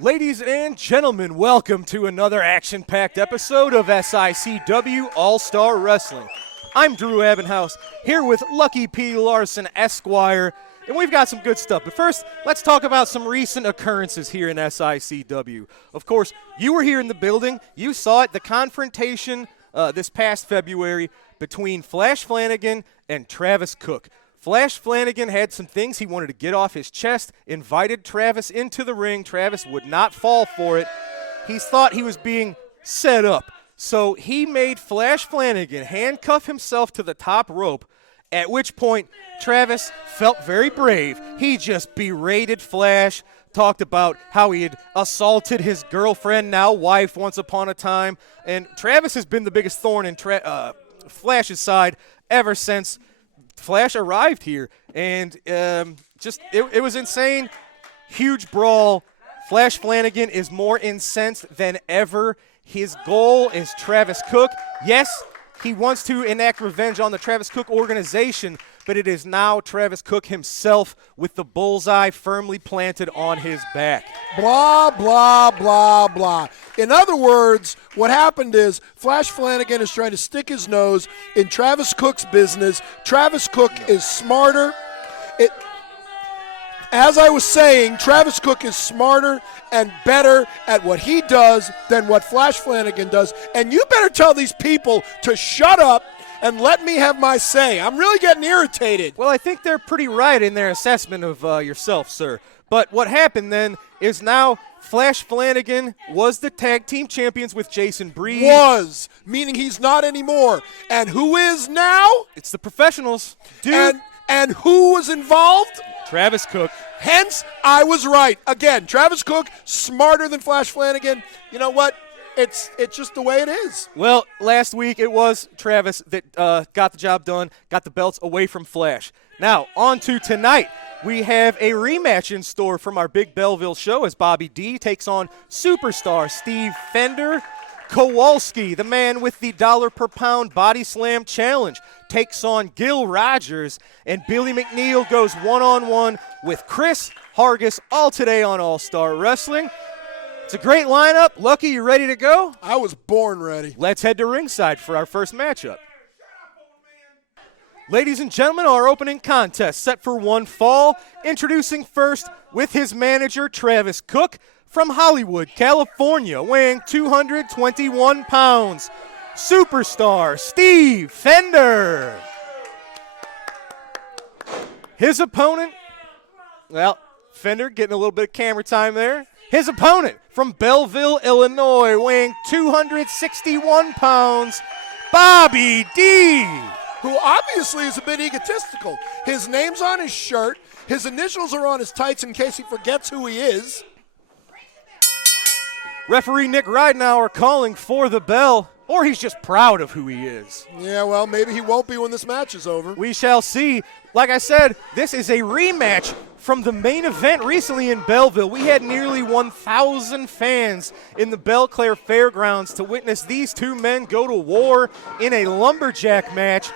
Ladies and gentlemen, welcome to another action-packed episode of SICW All-Star Wrestling. I'm Drew Abbenhouse, here with Lucky P. Larson, Esquire, and we've got some good stuff. But first, let's talk about some recent occurrences here in SICW. Of course, you were here in the building. You saw it, the confrontation this past February between Flash Flanagan and Travis Cook. Flash Flanagan had some things he wanted to get off his chest, invited Travis into the ring. Travis would not fall for it. He thought he was being set up. So he made Flash Flanagan handcuff himself to the top rope, at which point Travis felt very brave. He just berated Flash, talked about how he had assaulted his girlfriend, now wife, once upon a time. And Travis has been the biggest thorn in Flash's side ever since Flash arrived here, and it was insane. Huge brawl. Flash Flanagan is more incensed than ever. His goal is Travis Cook. Yes, he wants to enact revenge on the Travis Cook organization, but it is now Travis Cook himself with the bullseye firmly planted on his back. Blah, blah, blah, blah. In other words, what happened is Flash Flanagan is trying to stick his nose in Travis Cook's business. Travis Cook is smarter. As I was saying, Travis Cook is smarter and better at what he does than what Flash Flanagan does. And you better tell these people to shut up and let me have my say. I'm really getting irritated. Well, I think they're pretty right in their assessment of yourself, sir. But what happened then is now Flash Flanagan was the tag team champions with Jason Breed. Was, meaning he's not anymore. And who is now? It's the professionals. Dude. And who was involved? Travis Cook. Hence, I was right. Again, Travis Cook, smarter than Flash Flanagan. You know what? It's just the way it is. Well, last week it was Travis that got the job done, got the belts away from Flash. Now, on to tonight. We have a rematch in store from our Big Belleville show as Bobby D takes on superstar Steve Fender. Kowalski, the man with the $1 per pound body slam challenge, takes on Gil Rogers, and Billy McNeil goes one-on-one with Chris Hargis, all today on All-Star Wrestling. It's a great lineup. Lucky, you ready to go? I was born ready. Let's head to ringside for our first matchup. Ladies and gentlemen, our opening contest set for one fall. Introducing first with his manager, Travis Cook, from Hollywood, California, weighing 221 pounds, superstar Steve Fender. His opponent, well, Fender getting a little bit of camera time there. His opponent from Belleville, Illinois, weighing 261 pounds, Bobby D. Who obviously is a bit egotistical. His name's on his shirt. His initials are on his tights in case he forgets who he is. Referee Nick Ridenauer calling for the bell, or he's just proud of who he is. Yeah, well, maybe he won't be when this match is over. We shall see. Like I said, this is a rematch from the main event recently in Belleville. We had nearly 1,000 fans in the Belle Claire Fairgrounds to witness these two men go to war in a lumberjack match.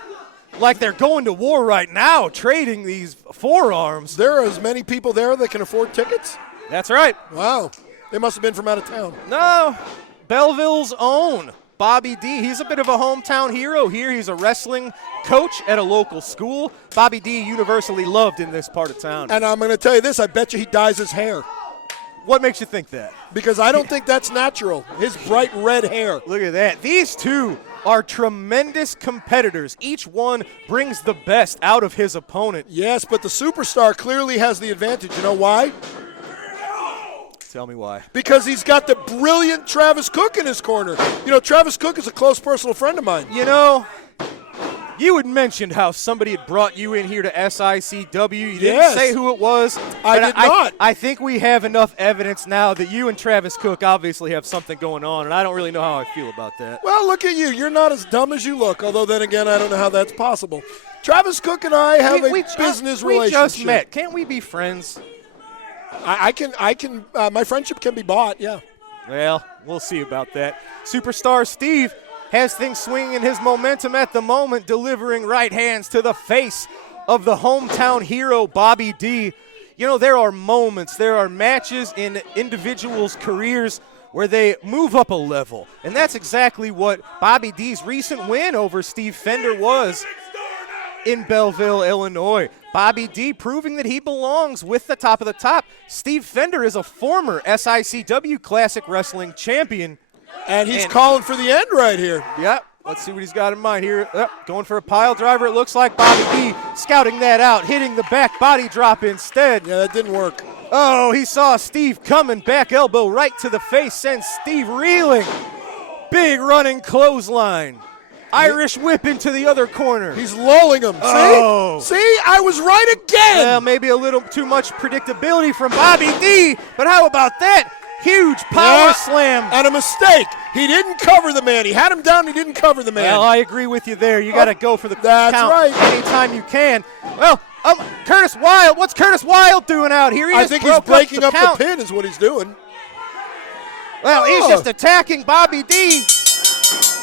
Like they're going to war right now, trading these forearms. There are as many people there that can afford tickets? That's right. Wow. They must have been from out of town. No, Belleville's own Bobby D. He's a bit of a hometown hero here. He's a wrestling coach at a local school. Bobby D. universally loved in this part of town. And I'm going to tell you this, I bet you he dyes his hair. What makes you think that? Because I don't think that's natural, his bright red hair. Look at that. These two are tremendous competitors. Each one brings the best out of his opponent. Yes, but the superstar clearly has the advantage. You know why? Tell me why. Because he's got the brilliant Travis Cook in his corner. You know, Travis Cook is a close personal friend of mine. You know, you had mentioned how somebody had brought you in here to SICW. You didn't say who it was. I did not. I think we have enough evidence now that you and Travis Cook obviously have something going on, and I don't really know how I feel about that. Well, look at you. You're not as dumb as you look, although then again, I don't know how that's possible. Travis Cook and I have a business relationship. We just met. Can't we be friends? I can. My friendship can be bought. Yeah. Well, we'll see about that. Superstar Steve has things swinging in his momentum at the moment, delivering right hands to the face of the hometown hero Bobby D. You know, there are moments, there are matches in individuals' careers where they move up a level. And that's exactly what Bobby D's recent win over Steve Fender was in Belleville, Illinois. Bobby D proving that he belongs with the top of the top. Steve Fender is a former SICW Classic Wrestling champion. And he's calling for the end right here. Yep. Let's see what he's got in mind here. Going for a pile driver. It looks like Bobby D scouting that out, hitting the back body drop instead. Yeah, that didn't work. Oh, he saw Steve coming. Back elbow right to the face. Sends Steve reeling. Big running clothesline. Irish whip into the other corner. He's lulling him. Oh. See, I was right again. Well, maybe a little too much predictability from Bobby D, but how about that? Huge power slam. And a mistake. He didn't cover the man. He had him down. He didn't cover the man. Well, I agree with you there. You got to go for the That's count right. anytime you can. Well, Curtis Wilde. What's Curtis Wilde doing out here? I think he's breaking up the pin is what he's doing. Well, he's just attacking Bobby D.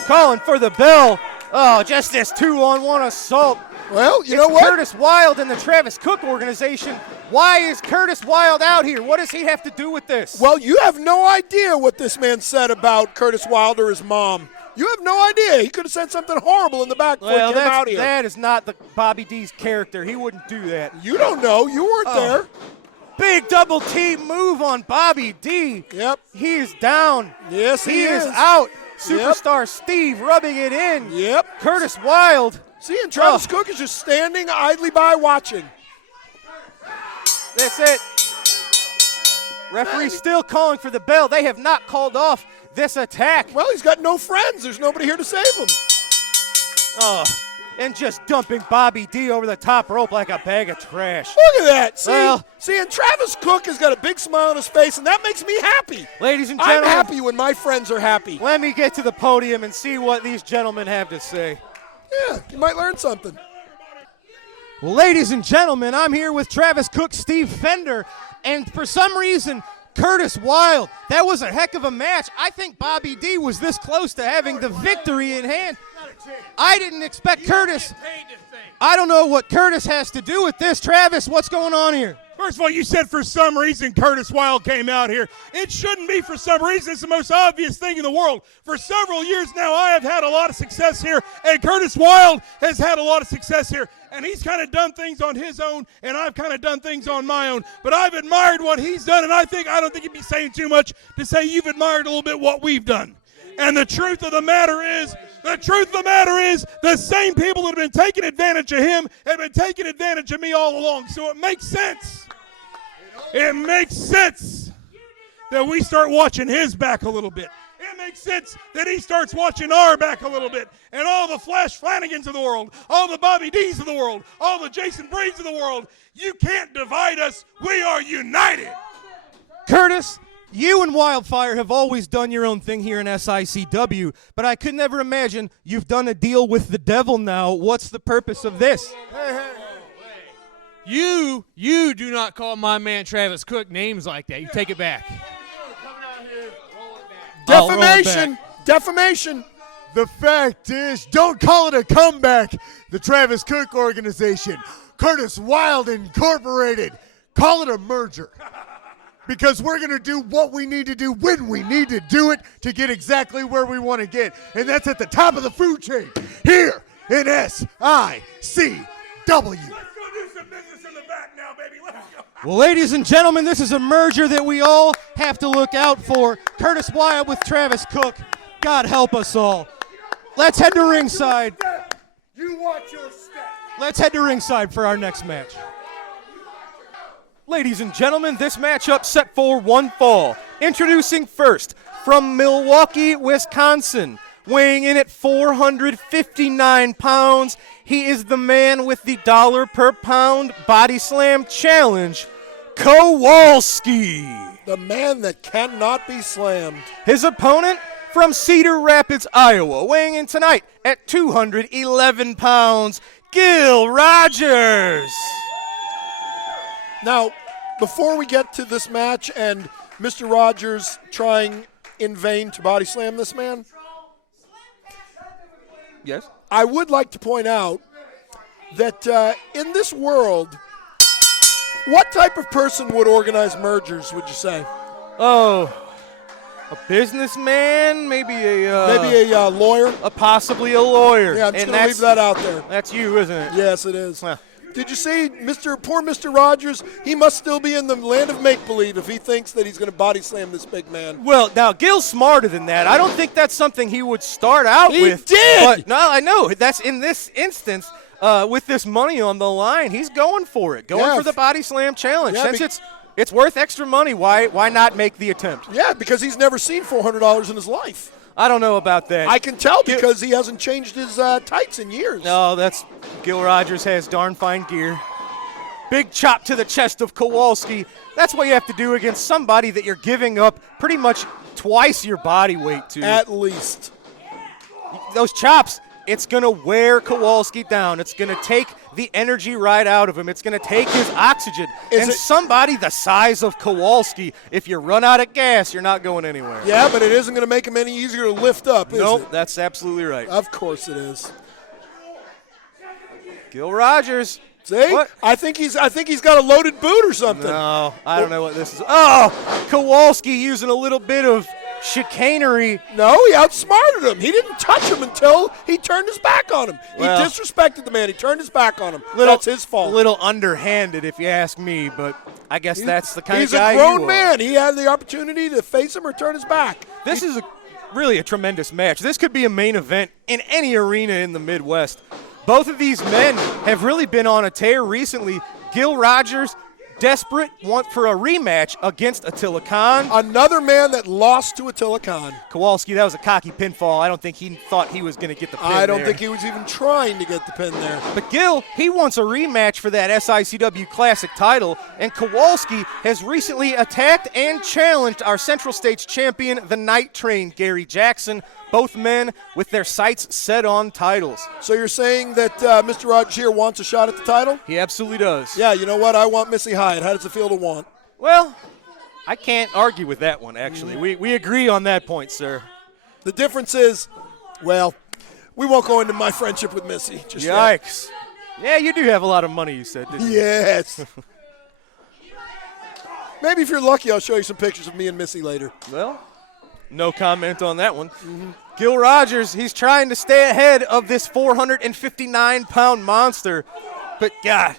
Calling for the bell. Oh, just this 2-on-1 assault. Well, you know what? Curtis Wilde and the Travis Cook organization. Why is Curtis Wilde out here? What does he have to do with this? Well, you have no idea what this man said about Curtis Wilde or his mom. You have no idea. He could have said something horrible in the back before he came out here. That is not the Bobby D's character. He wouldn't do that. You don't know. You weren't there. Big double T move on Bobby D. Yep. He is down. Yes, he is. He is out. Superstar Steve rubbing it in. Yep. Curtis Wilde. See, and Travis Cook is just standing idly by watching. That's it. Referee still calling for the bell. They have not called off this attack. Well, he's got no friends. There's nobody here to save him. Oh, and just dumping Bobby D over the top rope like a bag of trash. Look at that. See, Well, and Travis Cook has got a big smile on his face, and that makes me happy. Ladies and gentlemen, I'm happy when my friends are happy. let me get to the podium and see what these gentlemen have to say. Yeah, you might learn something. Well, ladies and gentlemen, I'm here with Travis Cook, Steve Fender, and for some reason, Curtis Wilde. That was a heck of a match. I think Bobby D was this close to having the victory in hand. I didn't expect Curtis. I don't know what Curtis has to do with this. Travis, what's going on here? First of all, you said for some reason Curtis Wilde came out here. It shouldn't be for some reason. It's the most obvious thing in the world. For several years now, I have had a lot of success here, and Curtis Wilde has had a lot of success here. And he's kind of done things on his own, and I've kind of done things on my own. But I've admired what he's done, and I don't think you'd be saying too much to say you've admired a little bit what we've done. And the truth of the matter is, the same people that have been taking advantage of him have been taking advantage of me all along. So it makes sense. It makes sense that we start watching his back a little bit. It makes sense that he starts watching our back a little bit. And all the Flash Flanagans of the world, all the Bobby D's of the world, all the Jason Breeds of the world, you can't divide us. We are united. Curtis, you and Wildfire have always done your own thing here in SICW, but I could never imagine you've done a deal with the devil now. What's the purpose of this? You do not call my man Travis Cook names like that. You take it back. Defamation. Defamation. The fact is, don't call it a comeback. The Travis Cook organization, Curtis Wilde Incorporated, call it a merger. Because we're going to do what we need to do when we need to do it to get exactly where we want to get. And that's at the top of the food chain here in SICW. Well, ladies and gentlemen, this is a merger that we all have to look out for. Curtis Wilde with Travis Cook. God help us all. Let's head to ringside. You watch your step. Let's head to ringside for our next match. Ladies and gentlemen, this matchup set for one fall. Introducing first, from Milwaukee, Wisconsin, weighing in at 459 pounds, he is the man with the $1 per pound body slam challenge, Kowalski. The man that cannot be slammed. His opponent from Cedar Rapids, Iowa, weighing in tonight at 211 pounds, Gil Rogers. Now, before we get to this match and Mr. Rogers trying in vain to body slam this man, Yes? I would like to point out that in this world, What type of person would organize mergers, would you say? Oh, a businessman, maybe Maybe a lawyer? possibly a lawyer. Yeah, I'm just And going to leave that out there. That's you, isn't it? Yes, it is. Well. Did you see poor Mr. Rogers? He must still be in the land of make-believe if he thinks that he's going to body slam this big man. Well, now Gil's smarter than that. I don't think that's something he would start out He with. did! But no, I know. That's in this instance, with this money on the line, he's going for it. Going Yeah. for the body slam challenge. Yeah, Since it's worth extra money, why not make the attempt? Yeah, because he's never seen $400 in his life. I don't know about that. I can tell because he hasn't changed his tights in years. No, Gil Rogers has darn fine gear. Big chop to the chest of Kowalski. That's what you have to do against somebody that you're giving up pretty much twice your body weight to. At least. Those chops, it's going to wear Kowalski down. It's going to take the energy right out of him. It's going to take his oxygen. Somebody the size of Kowalski, if you run out of gas, you're not going anywhere. Yeah, but it isn't going to make him any easier to lift up, is Nope, it? that's absolutely right. Of course it is. Gil Rogers. See? What? I think he's got a loaded boot or something. No, I don't know what this is. Oh, Kowalski using a little bit of chicanery. No, he outsmarted him. He didn't touch him until he turned his back on him. Well, he disrespected the man. He turned his back on him. That's his fault. A little underhanded, if you ask me, but I guess that's the kind of He's guy a grown you are. man. He had the opportunity to face him or turn his back. This is really a tremendous match. This could be a main event in any arena in the Midwest. Both of these men have really been on a tear recently. Gil Rogers, desperate, for a rematch against Attila Khan. Another man that lost to Attila Khan. Kowalski, that was a cocky pinfall. I don't think he thought he was going to get the pin I don't there. think he was even trying to get the pin there. But Gil, he wants a rematch for that SICW Classic title, and Kowalski has recently attacked and challenged our Central States champion, the Night Train, Gary Jackson, both men with their sights set on titles. So you're saying that Mr. Rogers here wants a shot at the title? He absolutely does. Yeah, you know what? I want Missy Hyatt. How does it feel to want? Well, I can't argue with that one, actually. We agree on that point, sir. The difference is, well, we won't go into my friendship with Missy. Just yet. Yikes. Yeah, you do have a lot of money, you said, didn't you? Yes. Maybe if you're lucky, I'll show you some pictures of me and Missy later. Well, no comment on that one. Gil Rogers, he's trying to stay ahead of this 459-pound monster. But, God,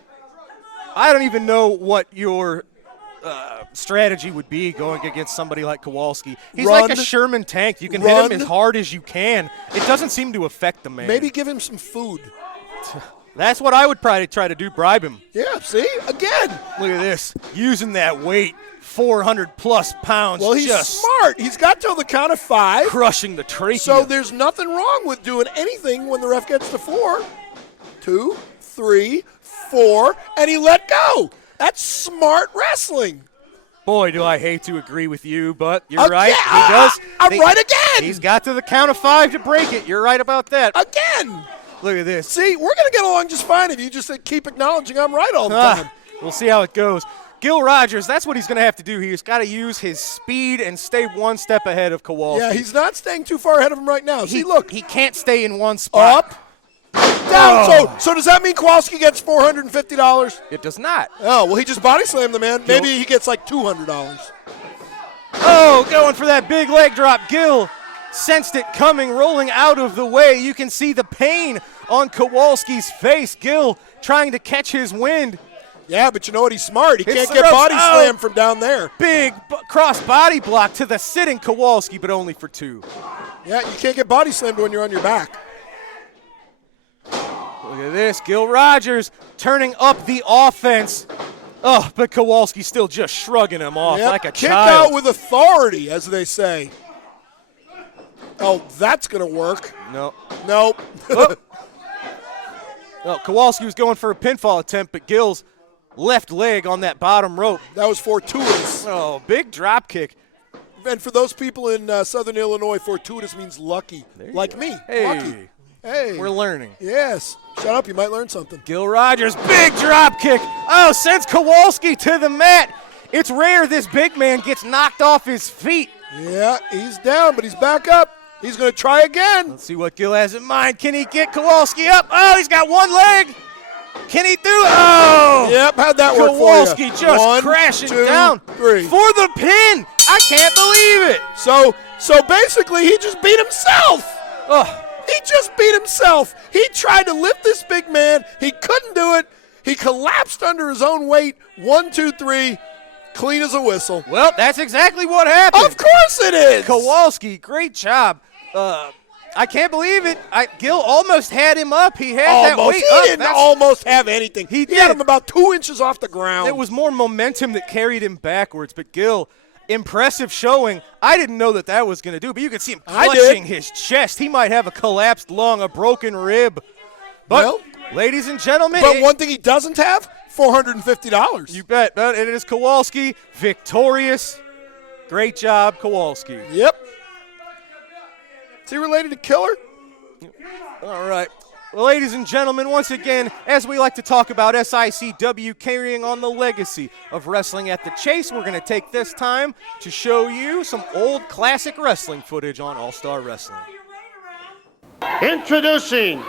I don't even know what your strategy would be going against somebody like Kowalski. He's like a Sherman tank. You can hit him as hard as you can. It doesn't seem to affect the man. Maybe give him some food. That's what I would probably try to do, bribe him. Yeah, see? Again. Look at this. Using that weight, 400-plus pounds. Well, he's just smart. He's got till the count of 5. crushing the trachea. So there's nothing wrong with doing anything when the ref gets to 4. 2, 3, 4, and he let go. That's smart wrestling. Boy, do I hate to agree with you, but you're Again. right. He does. I'm right again. He's got to the count of 5 to break it. You're right about that. Again. Look at this. See, we're going to get along just fine if you just keep acknowledging I'm right all the time. We'll see how it goes. Gil Rogers, that's what he's going to have to do. He's got to use his speed and stay one step ahead of Kowalski. Yeah, he's not staying too far ahead of him right now. See, look. He can't stay in one spot. Up. Down. So does that mean Kowalski gets $450? It does not. Oh, well, he just body slammed the man. Maybe he gets like $200. Oh, going for that big leg drop. Gil sensed it coming, rolling out of the way. You can see the pain on Kowalski's face. Gil trying to catch his wind. Yeah, but you know what? He's smart. He Hits can't the get ropes. body slammed from down there. Big cross body block to the sitting Kowalski, but only for 2. Yeah, you can't get body slammed when you're on your back. Look at this. Gil Rogers turning up the offense. Oh, but Kowalski still just shrugging him off like a Kick child. out with authority, as they say. Oh, that's going to work. No. Nope. Oh, Kowalski was going for a pinfall attempt, but Gil's left leg on that bottom rope. That was fortuitous. Oh, big drop kick. And for those people in Southern Illinois, fortuitous means lucky. Like me. Hey. Lucky. Hey. We're learning. Yes. Shut up. You might learn something. Gil Rogers, big drop kick. Oh, sends Kowalski to the mat. It's rare this big man gets knocked off his feet. Yeah, he's down, but he's back up. He's going to try again. Let's see what Gil has in mind. Can he get Kowalski up? Oh, he's got one leg. Can he do it? Oh! Yep, how'd that work for you? Kowalski just 1, crashing 2, down 3. for the pin. I can't believe it. So basically, he just beat himself. Oh, He just beat himself. He tried to lift this big man. He couldn't do it. He collapsed under his own weight. 1, 2, 3, clean as a whistle. well, that's exactly what happened. Of course it is. Kowalski, great job. I can't believe it. Gil almost had him up. He had that Almost. weight He up. didn't almost have anything. He He did. had him about 2 inches off the ground. It was more momentum that carried him backwards. But Gil, impressive showing. I didn't know that was going to do, but you could see him I did. clutching his chest. He might have a collapsed lung, a broken rib. But, Well, ladies and gentlemen, But one thing he doesn't have, $450. you bet. But it is Kowalski victorious. Great job, Kowalski. Yep. Is he related to Killer? All right. Well, ladies and gentlemen, once again, as we like to talk about SICW carrying on the legacy of wrestling at the Chase, we're going to take this time to show you some old classic wrestling footage on All-Star Wrestling. Introducing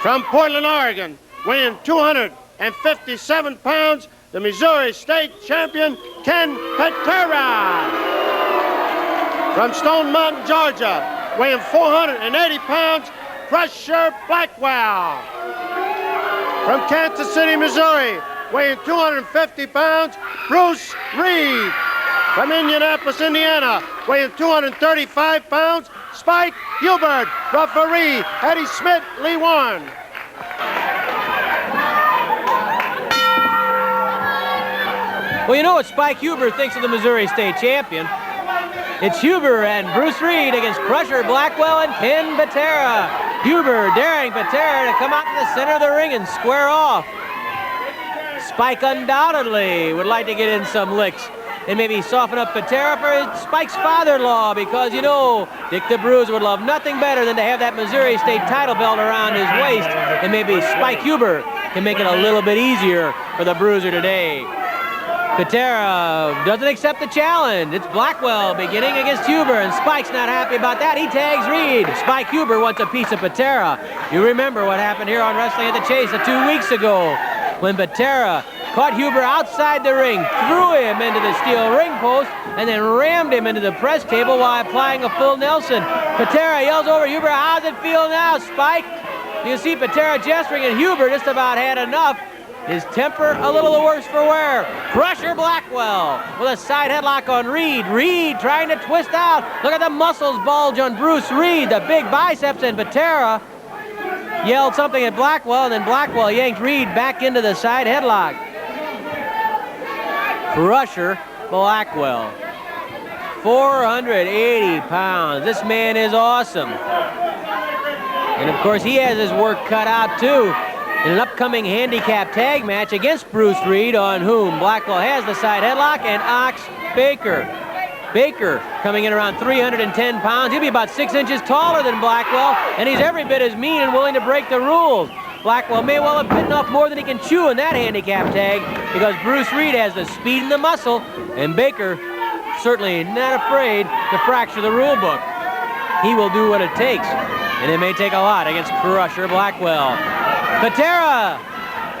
from Portland, Oregon, weighing 257 pounds, the Missouri State Champion, Ken Batera. From Stone Mountain, Georgia, weighing 480 pounds, Crusher Blackwell. From Kansas City, Missouri, weighing 250 pounds, Bruce Reed. From Indianapolis, Indiana, weighing 235 pounds, Spike Hubert. Referee, Eddie Smith, Lee Warren. Well, you know what Spike Huber thinks of the Missouri State Champion. It's Huber and Bruce Reed against Crusher Blackwell and Ken Batera. Huber daring Batera to come out to the center of the ring and square off. Spike undoubtedly would like to get in some licks and maybe soften up Batera for Spike's father-in-law, because, you know, Dick the Bruiser would love nothing better than to have that Missouri State title belt around his waist, and maybe Spike Huber can make it a little bit easier for the Bruiser today. Batera doesn't accept the challenge. It's Blackwell beginning against Huber, and Spike's not happy about that. He tags Reed. Spike Huber wants a piece of Batera. You remember what happened here on Wrestling at the Chase 2 weeks ago when Batera caught Huber outside the ring, threw him into the steel ring post, and then rammed him into the press table while applying a full Nelson. Batera yells over Huber, "How's it feel now, Spike?" You see Batera gesturing, and Huber just about had enough. His temper a little the worse for wear. Crusher Blackwell with a side headlock on Reed. Reed trying to twist out. Look at the muscles bulge on Bruce Reed, the big biceps, and Batera yelled something at Blackwell, and then Blackwell yanked Reed back into the side headlock. Crusher Blackwell, 480 pounds. This man is awesome. And of course, he has his work cut out too in an upcoming handicap tag match against Bruce Reed, on whom Blackwell has the side headlock, and Ox Baker. Baker coming in around 310 pounds. He'll be about 6 inches taller than Blackwell, and he's every bit as mean and willing to break the rules. Blackwell may well have bitten off more than he can chew in that handicap tag, because Bruce Reed has the speed and the muscle, and Baker certainly not afraid to fracture the rule book. He will do what it takes, and it may take a lot against Crusher Blackwell. Batera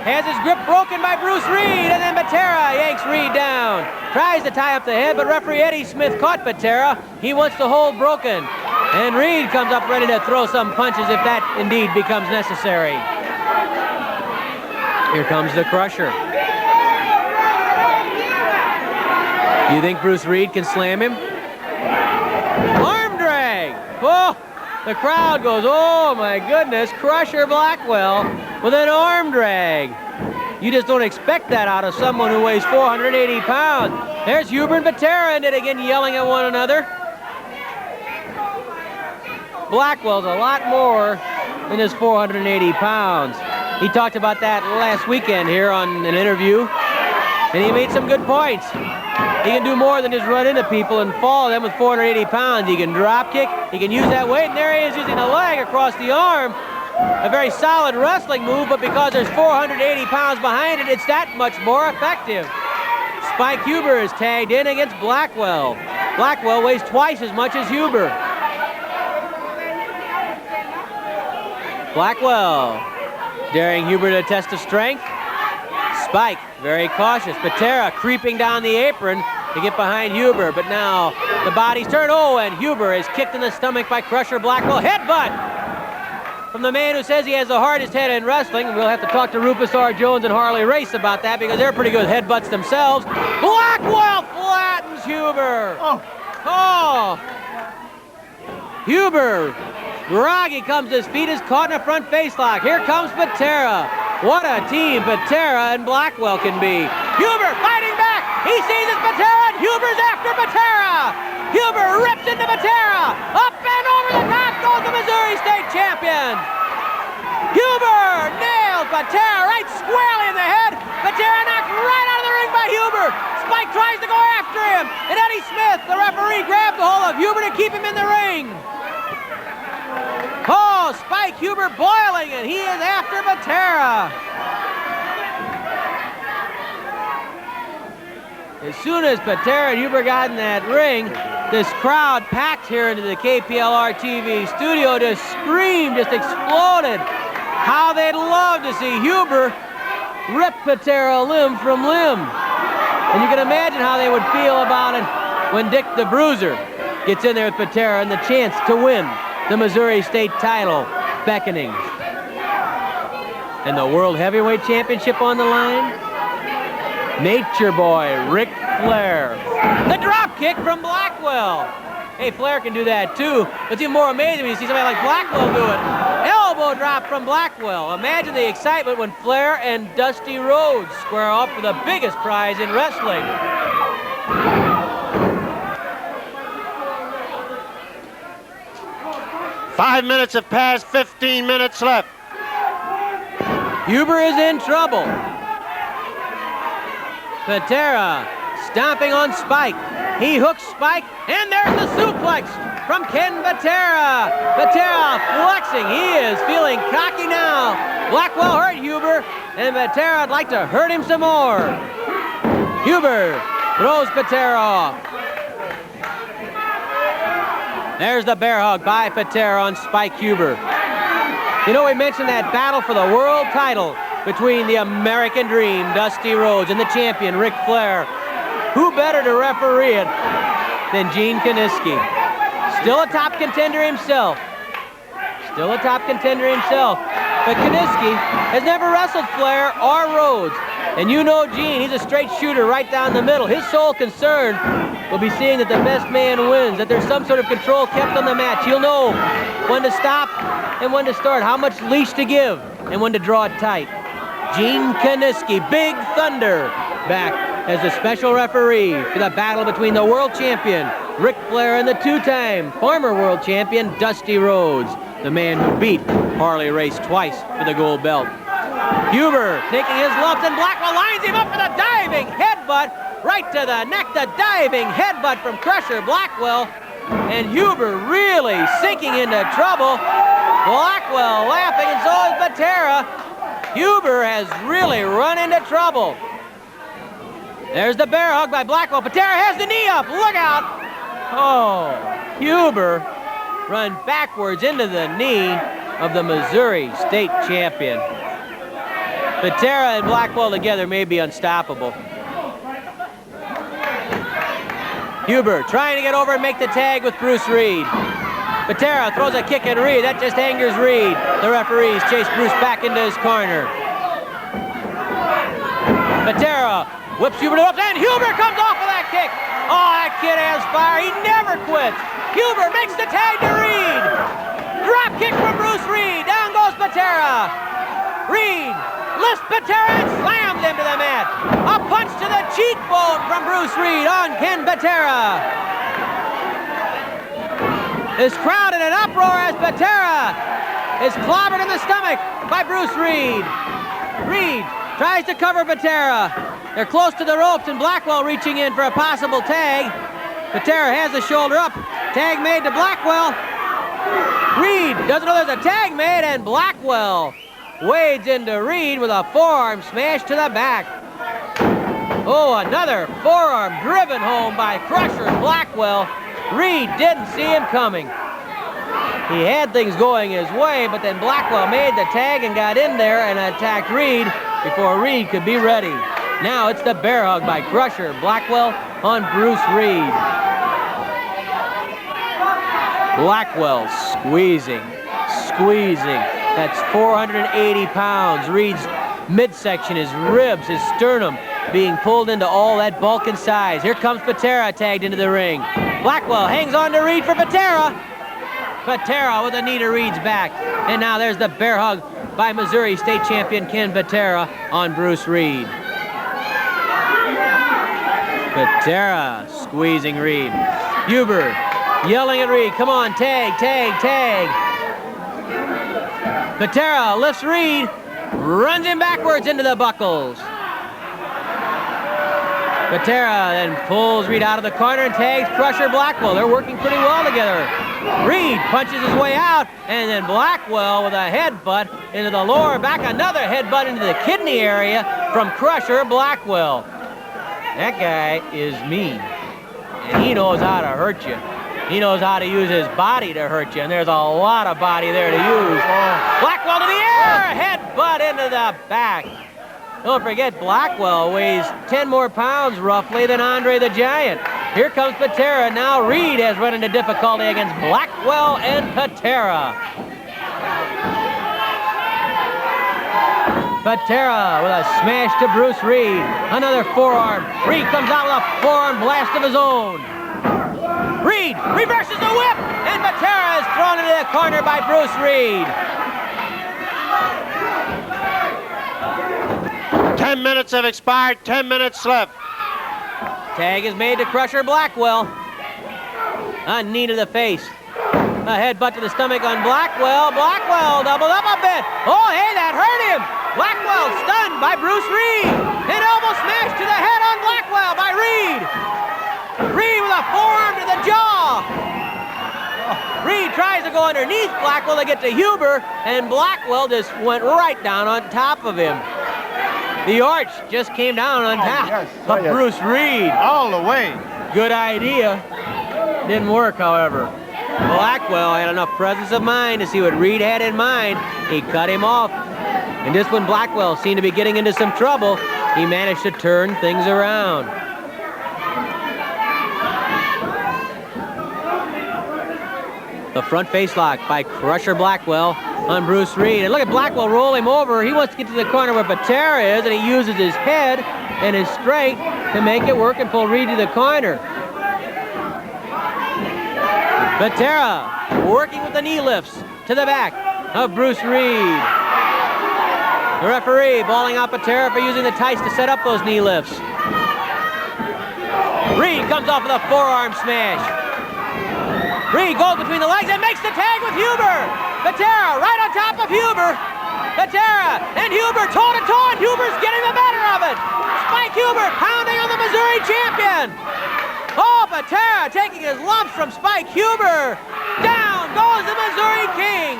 has his grip broken by Bruce Reed, and then Batera yanks Reed down. Tries to tie up the head, but referee Eddie Smith caught Batera. He wants the hold broken. And Reed comes up ready to throw some punches if that indeed becomes necessary. Here comes the Crusher. You think Bruce Reed can slam him? Arm drag! Oh! The crowd goes, oh my goodness, Crusher Blackwell with an arm drag. You just don't expect that out of someone who weighs 480 pounds. There's Huber and Batera in it again, yelling at one another. Blackwell's a lot more than his 480 pounds. He talked about that last weekend here on an interview, and he made some good points. He can do more than just run into people and fall them with 480 pounds. He can drop kick, he can use that weight, and there he is using a leg across the arm. A very solid wrestling move, but because there's 480 pounds behind it, it's that much more effective. Spike Huber is tagged in against Blackwell. Blackwell weighs twice as much as Huber. Blackwell daring Huber to test of strength. Spike, very cautious. Batera creeping down the apron to get behind Huber, but now the bodies turn. Oh, and Huber is kicked in the stomach by Crusher Blackwell. Headbutt from the man who says he has the hardest head in wrestling. We'll have to talk to Rufus R. Jones and Harley Race about that because they're pretty good headbutts themselves. Blackwell flattens Huber. Oh. Huber, groggy, comes to his feet, is caught in a front facelock. Here comes Batera. What a team Batera and Blackwell can be. Huber fighting back. He sees it's Batera, and Huber's after Batera. Huber rips into Batera. Up and over the top goes the Missouri State champion. Huber nails Batera right squarely in the head. Batera knocked right out of the ring by Huber. Spike tries to go after him, and Eddie Smith, the referee, grabs a hold of Huber to keep him in the ring. Oh, Spike Huber boiling, and he is after Batera. As soon as Batera and Huber got in that ring, this crowd packed here into the KPLR TV studio just screamed, just exploded. How they'd love to see Huber rip Batera limb from limb. And you can imagine how they would feel about it when Dick the Bruiser gets in there with Batera and the chance to win the Missouri State title beckoning. And the World Heavyweight Championship on the line. Nature Boy Ric Flair. The drop kick from Blackwell. Hey, Flair can do that too. It's even more amazing when you see somebody like Blackwell do it. Elbow drop from Blackwell. Imagine the excitement when Flair and Dusty Rhodes square off for the biggest prize in wrestling. Five minutes have passed, 15 minutes left. Huber is in trouble. Batera stomping on Spike. He hooks Spike, and there's the suplex from Ken Batera. Batera flexing. He is feeling cocky now. Blackwell hurt Huber, and Batera would like to hurt him some more. Huber throws Batera off. There's the bear hug by Batera on Spike Huber. You know, we mentioned that battle for the world title between the American Dream, Dusty Rhodes, and the champion, Ric Flair. Who better to referee it than Gene Kiniski? Still a top contender himself. Still a top contender himself. But Kiniski has never wrestled Flair or Rhodes. And you know Gene, he's a straight shooter right down the middle. His sole concern will be seeing that the best man wins, that there's some sort of control kept on the match. He'll know when to stop and when to start, how much leash to give and when to draw it tight. Gene Kiniski, Big Thunder, back as the special referee for the battle between the world champion, Ric Flair, and the two-time former world champion, Dusty Rhodes, the man who beat Harley Race twice for the gold belt. Huber taking his lumps, and Blackwell lines him up for the diving headbutt right to the neck. The diving headbutt from Crusher Blackwell, and Huber really sinking into trouble. Blackwell laughing, and so is Batera. Huber has really run into trouble. There's the bear hug by Blackwell. Batera has the knee up. Look out. Oh, Huber run backwards into the knee of the Missouri State champion. Batera and Blackwell together may be unstoppable. Huber trying to get over and make the tag with Bruce Reed. Batera throws a kick at Reed. That just angers Reed. The referees chase Bruce back into his corner. Batera whips Huber to the ropes, and Huber comes off of that kick. Oh, that kid has fire. He never quits. Huber makes the tag to Reed. Drop kick from Bruce Reed. Down goes Batera. Reed lifts Batera and slams him to the mat. A punch to the cheekbone from Bruce Reed on Ken Batera. This crowd in an uproar as Batera is clobbered in the stomach by Bruce Reed. Reed tries to cover Batera. They're close to the ropes, and Blackwell reaching in for a possible tag. Batera has the shoulder up. Tag made to Blackwell. Reed doesn't know there's a tag made, and Blackwell wades into Reed with a forearm smash to the back. Oh, another forearm driven home by Crusher Blackwell. Reed didn't see him coming. He had things going his way, but then Blackwell made the tag and got in there and attacked Reed before Reed could be ready. Now it's the bear hug by Crusher Blackwell on Bruce Reed. Blackwell squeezing. That's 480 pounds. Reed's midsection, his ribs, his sternum being pulled into all that bulk and size. Here comes Batera tagged into the ring. Blackwell hangs on to Reed for Batera. Batera with a knee to Reed's back. And now there's the bear hug by Missouri State Champion Ken Batera on Bruce Reed. Batera squeezing Reed. Huber yelling at Reed, come on, tag. Batera lifts Reed, runs him backwards into the buckles. Batera then pulls Reed out of the corner and tags Crusher Blackwell. They're working pretty well together. Reed punches his way out, and then Blackwell with a headbutt into the lower back, another headbutt into the kidney area from Crusher Blackwell. That guy is mean, and he knows how to hurt you. He knows how to use his body to hurt you, and there's a lot of body there to use. Blackwell to the air, headbutt into the back. Don't forget, Blackwell weighs 10 more pounds roughly than Andre the Giant. Here comes Batera. Now Reed has run into difficulty against Blackwell and Batera. Batera with a smash to Bruce Reed. Another forearm. Reed comes out with a forearm blast of his own. Reed reverses the whip, and Batera is thrown into the corner by Bruce Reed. 10 minutes have expired, 10 minutes left. Tag is made to Crusher Blackwell. A knee to the face. A headbutt to the stomach on Blackwell. Blackwell doubled up a bit. Oh, hey, that hurt him. Blackwell stunned by Bruce Reed. An elbow smash to the head on Blackwell by Reed. Reed with a forearm to the jaw. Reed tries to go underneath Blackwell to get to Huber, and Blackwell just went right down on top of him. The arch just came down on top of Bruce Reed. All the way. Good idea. Didn't work, however. Blackwell had enough presence of mind to see what Reed had in mind. He cut him off. And just when Blackwell seemed to be getting into some trouble, he managed to turn things around. The front face lock by Crusher Blackwell on Bruce Reed. And look at Blackwell roll him over. He wants to get to the corner where Batera is, and he uses his head and his strength to make it work and pull Reed to the corner. Batera working with the knee lifts to the back of Bruce Reed. The referee bawling out Batera for using the tights to set up those knee lifts. Reed comes off with a forearm smash. Reed goes between the legs and makes the tag with Huber. Batera right on top of Huber. Batera and Huber toe-to-toe, and Huber's getting the better of it. Spike Huber pounding on the Missouri champion. Oh, Batera taking his lumps from Spike Huber. Down goes the Missouri King.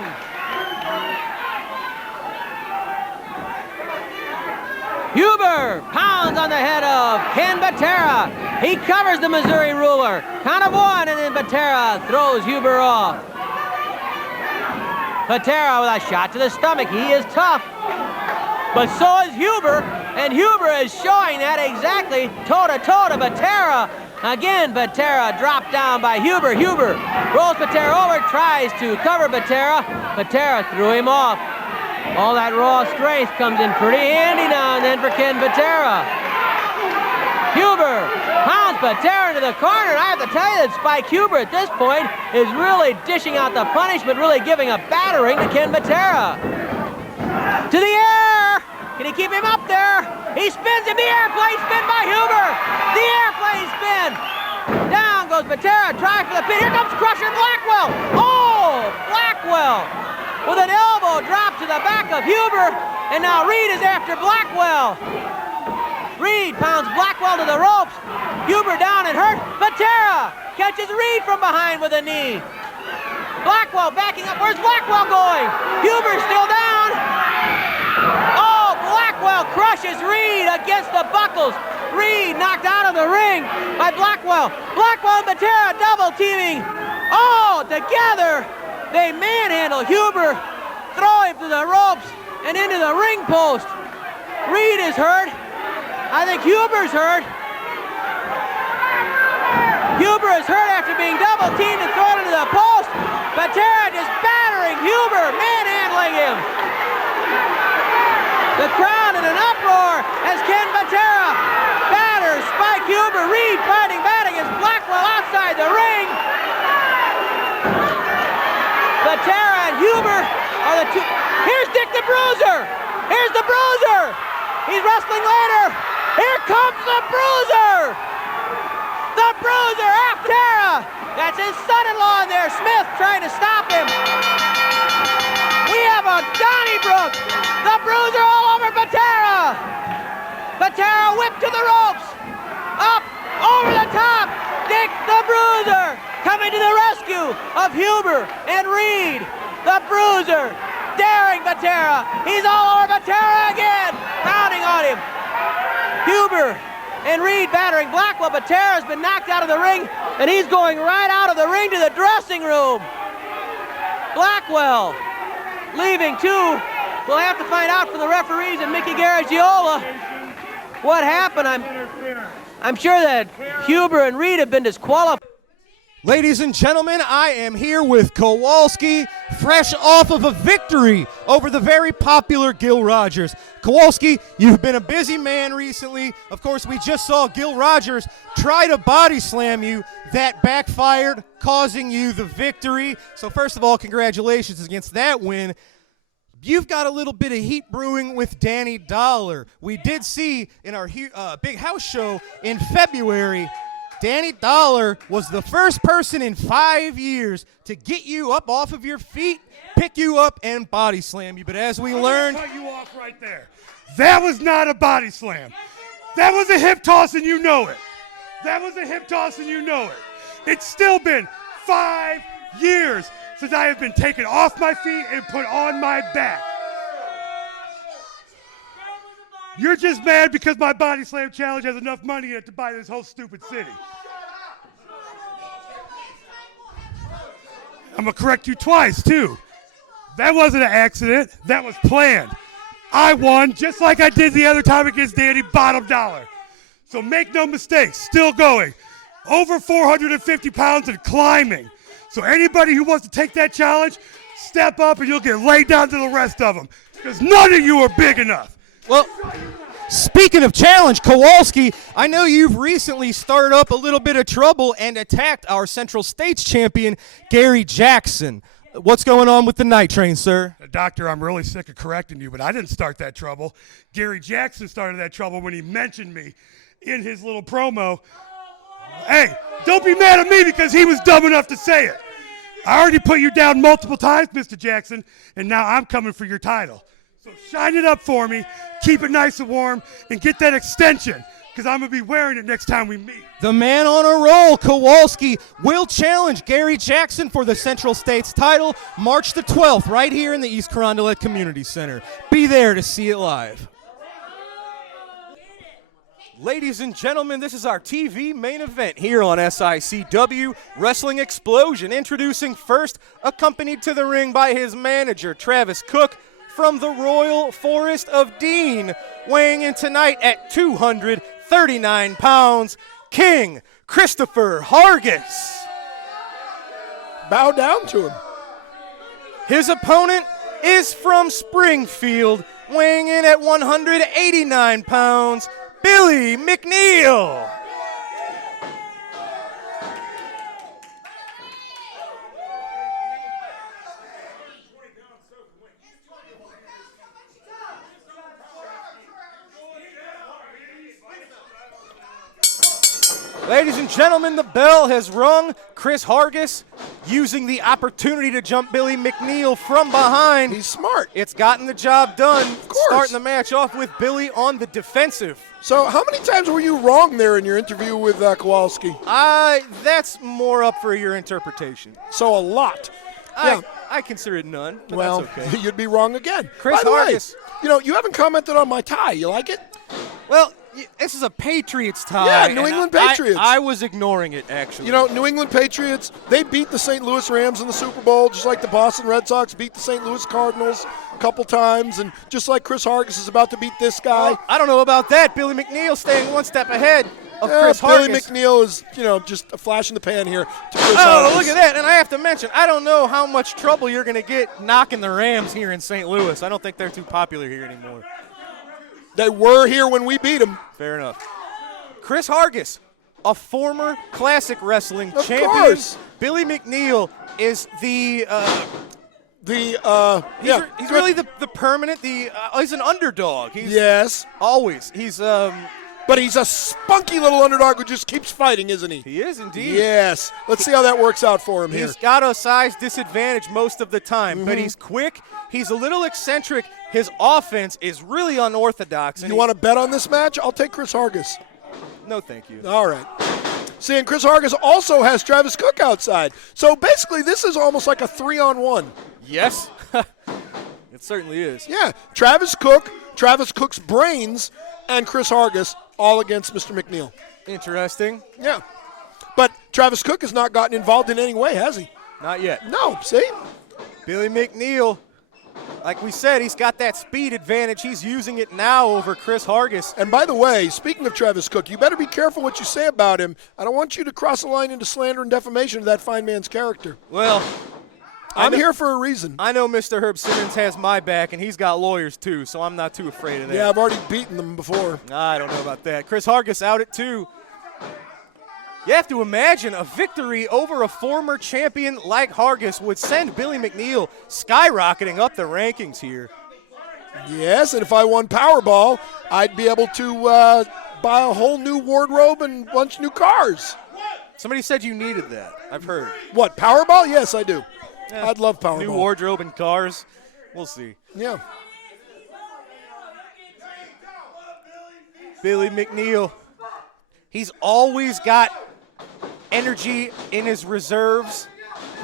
Huber pounds on the head of Ken Batera. He covers the Missouri ruler. Count of one, and then Batera throws Huber off. Batera with a shot to the stomach. He is tough. But so is Huber, and Huber is showing that exactly toe-to-toe to Batera. Again, Batera dropped down by Huber. Huber rolls Batera over, tries to cover Batera. Batera threw him off. All that raw strength comes in pretty handy now and then for Ken Batera. Huber pounds Batera into the corner, and I have to tell you that Spike Huber at this point is really dishing out the punishment, really giving a battering to Ken Batera. To the air! Can he keep him up there? He spins in the airplane spin by Huber! The airplane spin! Down goes Batera, trying for the pin. Here comes Crusher Blackwell! Oh! Blackwell! With an elbow drop to the back of Huber, and now Reed is after Blackwell. Reed pounds Blackwell to the ropes. Huber down and hurt. Batera catches Reed from behind with a knee. Blackwell backing up. Where's Blackwell going? Huber's still down. Oh, Blackwell crushes Reed against the buckles. Reed knocked out of the ring by Blackwell. Blackwell and Batera double teaming. Oh, together. They manhandle Huber, throw him to the ropes and into the ring post. Reed is hurt. I think Huber's hurt. Huber is hurt after being double teamed and thrown into the post. Batera just battering Huber, manhandling him. The crowd in an uproar as Ken Batera batters Spike Huber. Reed fighting back against Blackwell outside the ring. Batera and Huber are the two. Here's Dick the Bruiser. Here's the Bruiser. He's wrestling later. Here comes the Bruiser. The Bruiser, Batera. That's his son-in-law in there, Smith, trying to stop him. We have a Donnybrook. The Bruiser all over Batera. Batera whipped to the ropes. Up, over the top. Dick the Bruiser coming to the rescue of Huber and Reed. The Bruiser daring Batera. He's all over Batera again, pounding on him. Huber and Reed battering Blackwell. Batera has been knocked out of the ring, and he's going right out of the ring to the dressing room. Blackwell leaving too. We'll have to find out from the referees and Mickey Garagiola what happened. I'm sure that Huber and Reed have been disqualified. Ladies and gentlemen, I am here with Kowalski, fresh off of a victory over the very popular Gil Rogers. Kowalski, you've been a busy man recently. Of course, we just saw Gil Rogers try to body slam you. That backfired, causing you the victory. So first of all, congratulations against that win. You've got a little bit of heat brewing with Danny Dollar. We did see in our big house show in February, Danny Dollar was the first person in 5 years to get you up off of your feet, pick you up, and body slam you. But as we learned... Cut you off right there. That was not a body slam. That was a hip toss, and you know it. That was a hip toss, and you know it. It's still been 5 years since I have been taken off my feet and put on my back. You're just mad because my body slam challenge has enough money in it to buy this whole stupid city. I'm going to correct you twice, too. That wasn't an accident. That was planned. I won just like I did the other time against Danny, bottom dollar. So make no mistakes, still going. Over 450 pounds and climbing. So anybody who wants to take that challenge, step up and you'll get laid down to the rest of them. Because none of you are big enough. Well, speaking of challenge, Kowalski, I know you've recently started up a little bit of trouble and attacked our Central States champion, Gary Jackson. What's going on with the night train, sir? Doctor, I'm really sick of correcting you, but I didn't start that trouble. Gary Jackson started that trouble when he mentioned me in his little promo. Hey, don't be mad at me because he was dumb enough to say it. I already put you down multiple times, Mr. Jackson, and now I'm coming for your title. So shine it up for me, keep it nice and warm, and get that extension, because I'm going to be wearing it next time we meet. The man on a roll, Kowalski, will challenge Gary Jackson for the Central States title March the 12th right here in the East Carondelet Community Center. Be there to see it live. Ladies and gentlemen, this is our TV main event here on SICW Wrestling Explosion. Introducing first, accompanied to the ring by his manager, Travis Cook, from the Royal Forest of Dean, weighing in tonight at 239 pounds, King Christopher Hargis. Bow down to him. His opponent is from Springfield, weighing in at 189 pounds, Billy McNeil. Ladies and gentlemen, the bell has rung. Chris Hargis using the opportunity to jump Billy McNeil from behind. He's smart. It's gotten the job done. Of course. Starting the match off with Billy on the defensive. So how many times were you wrong there in your interview with Kowalski? That's more up for your interpretation. So a lot. I consider it none, but Well, that's okay. you'd be wrong again. Chris By the way, Hargis. you haven't commented on my tie. You like it? Well, This is a Patriots tie. Yeah, New and England Patriots. I was ignoring it, actually. You know, New England Patriots, they beat the St. Louis Rams in the Super Bowl, just like the Boston Red Sox beat the St. Louis Cardinals a couple times, and just like Chris Hargis is about to beat this guy. I don't know about that. Billy McNeil staying one step ahead of Chris Hargis. Billy McNeil is, just a flash in the pan here to Chris Oh, Hargis. look at that. And I have to mention, I don't know how much trouble you're going to get knocking the Rams here in St. Louis. I don't think they're too popular here anymore. They were here when we beat them. Fair enough. Chris Hargis, a former classic wrestling Of champion. course. Billy McNeil is He's really the permanent, he's an underdog. Yes. Always. He's But he's a spunky little underdog who just keeps fighting, isn't he? He is indeed. Yes. Let's see how that works out for him here. He's got a size disadvantage most of the time, but he's quick. He's a little eccentric. His offense is really unorthodox. You want to bet on this match? I'll take Chris Hargis. No, thank you. All right. See, and Chris Hargis also has Travis Cook outside. So basically, this is almost like a 3-on-1. Yes. It certainly is. Yeah. Travis Cook's brains, and Chris Hargis all against Mr. McNeil. Interesting. Yeah. But Travis Cook has not gotten involved in any way, has he? Not yet. No. See? Billy McNeil, like we said, he's got that speed advantage. He's using it now over Chris Hargis. And by the way, speaking of Travis Cook, you better be careful what you say about him. I don't want you to cross the line into slander and defamation of that fine man's character. Well, I'm here for a reason. I know Mr. Herb Simmons has my back, and he's got lawyers too, so I'm not too afraid of that. Yeah, I've already beaten them before. I don't know about that. Chris Hargis out at 2. You have to imagine a victory over a former champion like Hargis would send Billy McNeil skyrocketing up the rankings here. Yes, and if I won Powerball, I'd be able to buy a whole new wardrobe and a bunch of new cars. Somebody said you needed that. I've heard. What, Powerball? Yes, I do. Yeah, I'd love Powerball. New wardrobe and cars. We'll see. Yeah. Billy McNeil. He's always got energy in his reserves.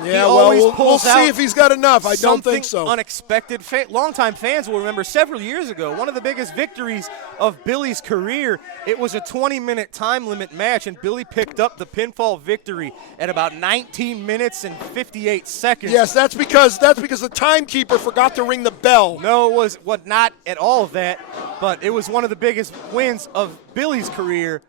Yeah, well, we'll pulls see out if he's got enough. I don't think so. Something unexpected. Longtime fans will remember several years ago, one of the biggest victories of Billy's career. It was a 20-minute time limit match, and Billy picked up the pinfall victory at about 19 minutes and 58 seconds. Yes, that's because the timekeeper forgot to ring the bell. No, it was not at all of that, but it was one of the biggest wins of Billy's career.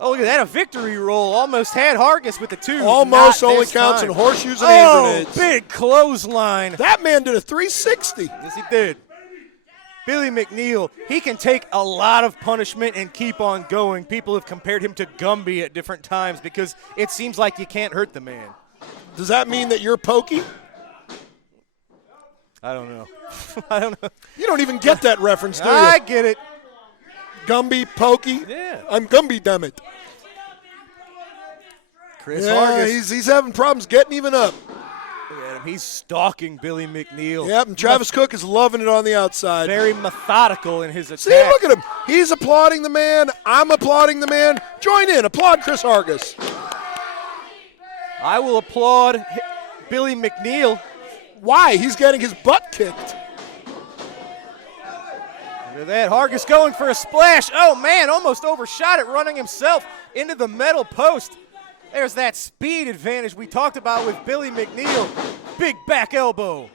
Oh, look at that, a victory roll. Almost had Hargis with the 2. Almost Not only this counts time. in horseshoes and hand grenades. Big clothesline. That man did a 360. Yes, he did. Billy McNeil, he can take a lot of punishment and keep on going. People have compared him to Gumby at different times because it seems like you can't hurt the man. Does that mean that you're pokey? I don't know. I don't know. You don't even get that reference, do you? I get it. Gumby, pokey. Yeah. I'm Gumby, damn it. Chris Yeah, Hargis. he's having problems getting even up. Look at him. He's stalking Billy McNeil. Yep, and Travis Cook is loving it on the outside. Very methodical in his attack. See, look at him. He's applauding the man. I'm applauding the man. Join in. Applaud Chris Hargis. I will applaud Billy McNeil. Why? He's getting his butt kicked. Look at that. Hargis going for a splash. Oh, man, almost overshot it, running himself into the metal post. There's that speed advantage we talked about with Billy McNeil. Big back elbow.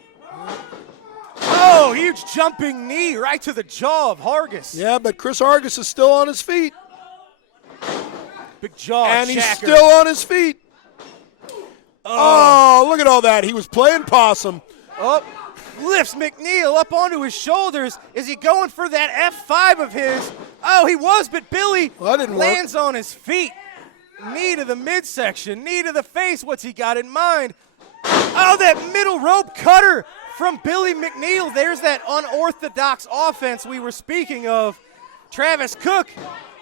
Oh, huge jumping knee right to the jaw of Hargis. Yeah, but Chris Hargis is still on his feet. Big jaw And he's jacker. still on his feet. Oh, look at all that. He was playing possum. Oh, lifts McNeil up onto his shoulders. Is he going for that F5 of his? Oh, he was, but Billy Well, that didn't work. lands on his feet. Knee to the midsection, knee to the face. What's he got in mind? Oh, that middle rope cutter from Billy McNeil. There's that unorthodox offense we were speaking of. Travis Cook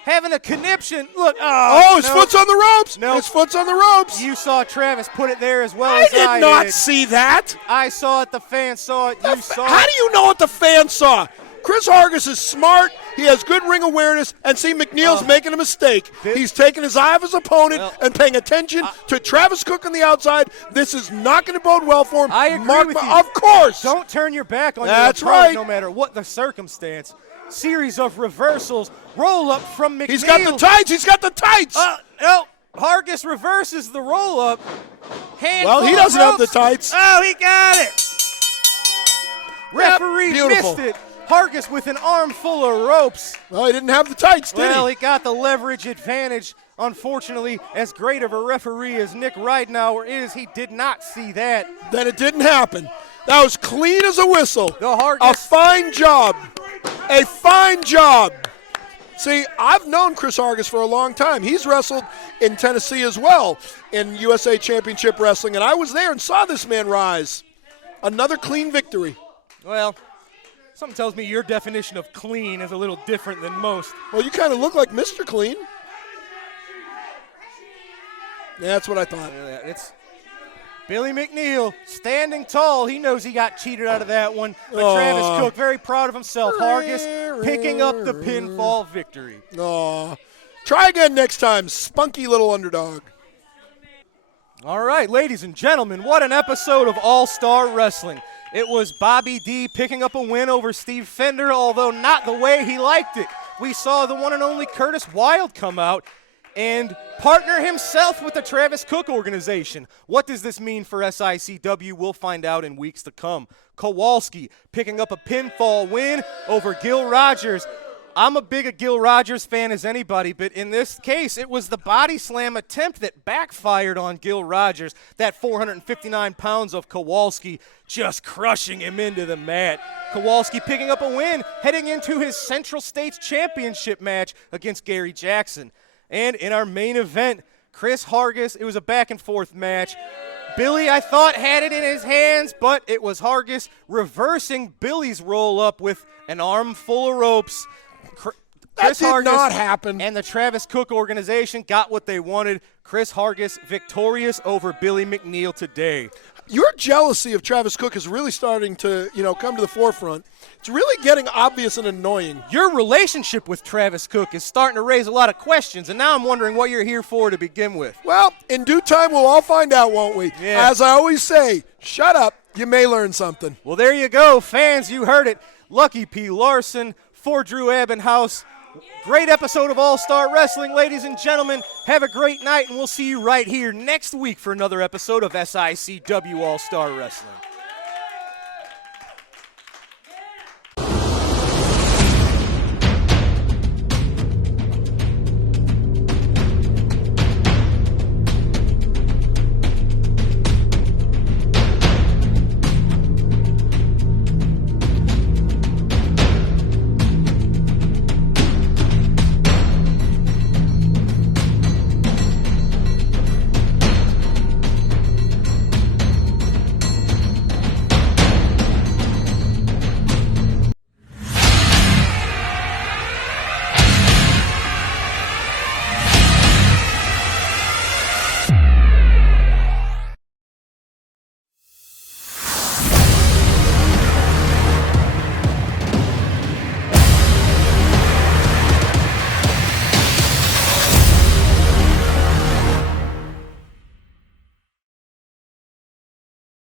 having a conniption. Look, Oh, his no. foot's on the ropes. No. His foot's on the ropes. You saw Travis put it there as well I as did I not did. see that. I saw it. The fans saw it. You saw How it. do you know what the fans saw? Chris Hargis is smart. He has good ring awareness. And see, McNeil's making a mistake. He's taking his eye off his opponent Well, and paying attention to Travis Cook on the outside. This is not going to bode well for him. I agree Mark with my- you. Of course. Don't turn your back on That's your opponent right. no matter what the circumstance. series of reversals. Roll up from McNeil. He's got the tights. He's got the tights. No, Hargis reverses the roll up. Well, he doesn't have the tights. Oh, he got it. Referee beautiful. missed it. Hargis with an arm full of ropes. Well, he didn't have the tights, did Well, he? he got the leverage advantage. Unfortunately, as great of a referee as Nick Ridenour is, he did not see that. Then it didn't happen. That was clean as a whistle. The Hargis. A fine job. A fine job. See, I've known Chris Hargis for a long time. He's wrestled in Tennessee as well in USA Championship Wrestling, and I was there and saw this man rise. Another clean victory. Well, something tells me your definition of clean is a little different than most. Well, you kind of look like Mr. Clean. Yeah, that's what I thought. It's Billy McNeil standing tall. He knows he got cheated out of that one. But Travis Cook, very proud of himself. Hargis picking up the pinfall victory. Aw. Try again next time, spunky little underdog. All right, ladies and gentlemen, what an episode of All-Star Wrestling. It was Bobby D picking up a win over Steve Fender, although not the way he liked it. We saw the one and only Curtis Wilde come out and partner himself with the Travis Cook organization. What does this mean for SICW? We'll find out in weeks to come. Kowalski picking up a pinfall win over Gil Rogers. I'm a big Gil Rogers fan as anybody, but in this case, it was the body slam attempt that backfired on Gil Rogers. That 459 pounds of Kowalski just crushing him into the mat. Kowalski picking up a win, heading into his Central States Championship match against Gary Jackson. And in our main event, Chris Hargis, it was a back-and-forth match. Billy, I thought, had it in his hands, but it was Hargis reversing Billy's roll-up with an arm full of ropes. That did not happen. And the Travis Cook organization got what they wanted. Chris Hargis victorious over Billy McNeil today. Your jealousy of Travis Cook is really starting to, come to the forefront. It's really getting obvious and annoying. Your relationship with Travis Cook is starting to raise a lot of questions, and now I'm wondering what you're here for to begin with. Well, in due time, we'll all find out, won't we? Yeah. As I always say, shut up. You may learn something. Well, there you go, fans. You heard it. Lucky P. Larson for Drew Abbenhouse. Great episode of All-Star Wrestling, ladies and gentlemen. Have a great night, and we'll see you right here next week for another episode of SICW All-Star Wrestling.